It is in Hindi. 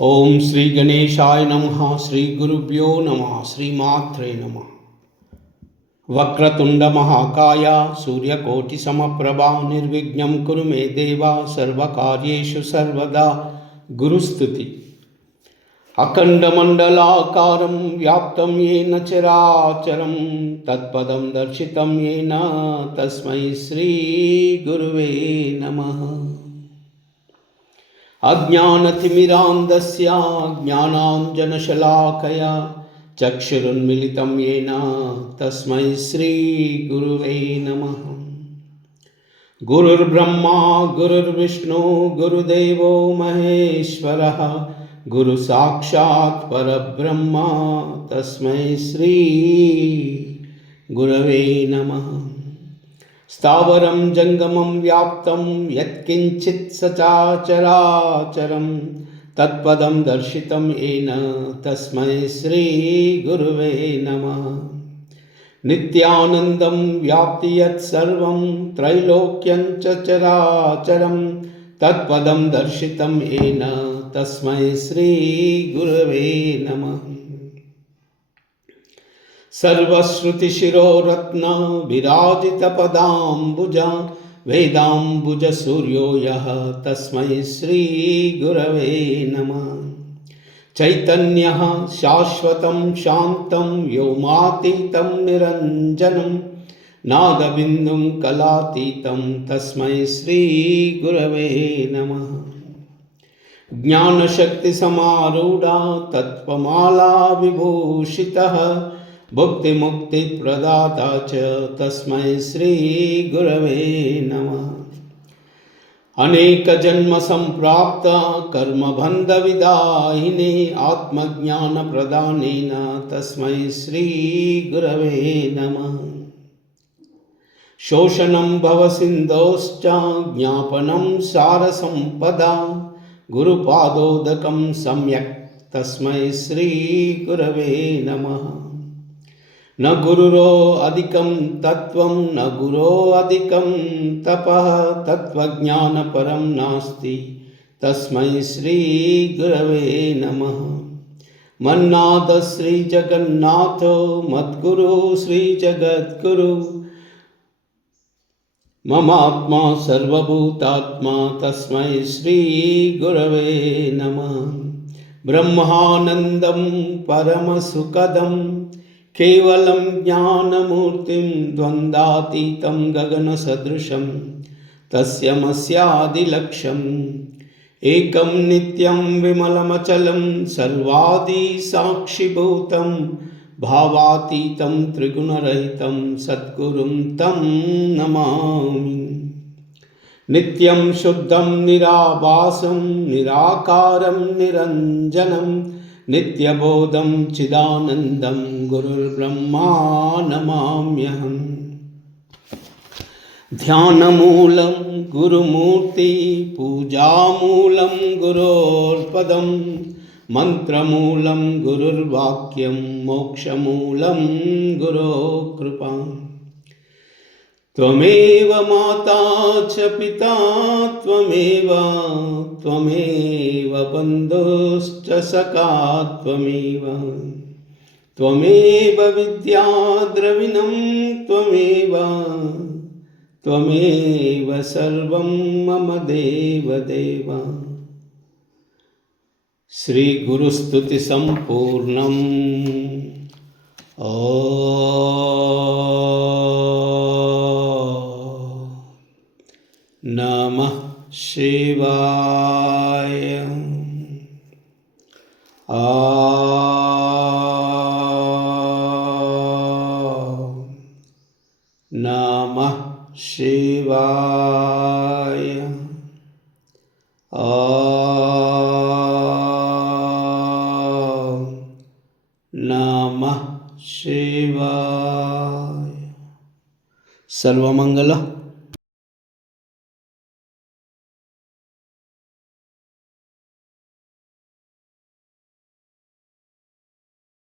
ओम श्री गणेशाय नमः। श्री गुरुभ्यो नमः। श्रीमात्रे नमः। वक्रतुंड महाकाय सूर्यकोटि समप्रभा निर्विघ्नं कुरु मे देव सर्वकार्येषु सर्वदा। गुरुस्तुति। अखंडमंडलाकारं व्याप्तं येन चराचरं तत्पदं दर्शितं येन तस्मै श्री गुरुवे नमः। अज्ञानतिमिरान्धस्य ज्ञानाञ्जनशलाकया चक्षुरुन्मिलितं येन तस्मै श्रीगुरुवे नमः। गुरुर्ब्रह्मा गुरुर्विष्णु गुरुदेवो महेश्वरः गुरुसाक्षात् परब्रह्म तस्मै श्रीगुरवे नमः। स्थावरं जंगमं व्याप्तं यत्किंचित् सचराचरं तत्पदं दर्शितं येन तस्मै श्री गुरुवे नमः। नित्यानन्दं व्याप्ति यत्सर्वं त्रैलोक्यं च चराचरं तत्पदं दर्शितं येन तस्मै श्री गुरुवे नमः। सर्वश्रुतिशिरोरत्न विराजितपदाम्बुजा वेदाम्बुजसूर्यो यः तस्मै श्रीगुरवे नमः। चैतन्यः शाश्वतं शान्तं व्योमातीतं निरञ्जनं नादबिन्दुं कलातीतं तस्मै श्रीगुरवे नमः। ज्ञानशक्तिसमारूढा तत्त्वमाला विभूषितः भुक्तिमुक्तिप्रदाता च तस्मै श्रीगुरवे नमः। अनेकजन्मसम्प्राप्त कर्मबन्धविदायिने आत्मज्ञानप्रदानेन तस्मै श्रीगुरवे नमः। शोषणं भवसिन्धोश्च ज्ञापनं सारसम्पदा गुरुपादोदकं सम्यक् तस्मै श्रीगुरवे नमः। न गुरुरो अधिकं तत्त्वं न गुरो अधिकं तपः तत्त्वज्ञानपरं नास्ति तस्मै श्रीगुरवे नमः। मन्नाथ श्रीजगन्नाथो मद्गुरु श्रीजगद्गुरु ममात्मा सर्वभूतात्मा तस्मै श्रीगुरवे नमः। ब्रह्मानन्दं परमसुखदं केवलं ज्ञानमूर्तिं द्वन्द्वातीतं गगनसदृशं तस्यमस्यादिलक्ष्यम् एकं नित्यं विमलमचलं सर्वादिसाक्षिभूतं भावातीतं त्रिगुणरहितं सद्गुरुं तं नमामि। नित्यं शुद्धं निराभासं निराकारं निरञ्जनं नित्यबोधं चिदानन्दं गुरुर्ब्रह्मा नमाम्यहम्। ध्यानमूलं गुरुमूर्ति पूजामूलं गुरोर्पदं मंत्रमूलं गुरुर्वाक्यं मोक्षमूलं गुरोः कृपा। त्वमेव माता च पिता त्वमेव बन्धुश्च सखा त्वमेव विद्या द्रविणं त्वमेव सर्वं मम देवदेव। श्री गुरुस्तुति संपूर्णम्। नमः शिवाय। नमः शिवाय। नमः शिवाय। सर्वमंगल।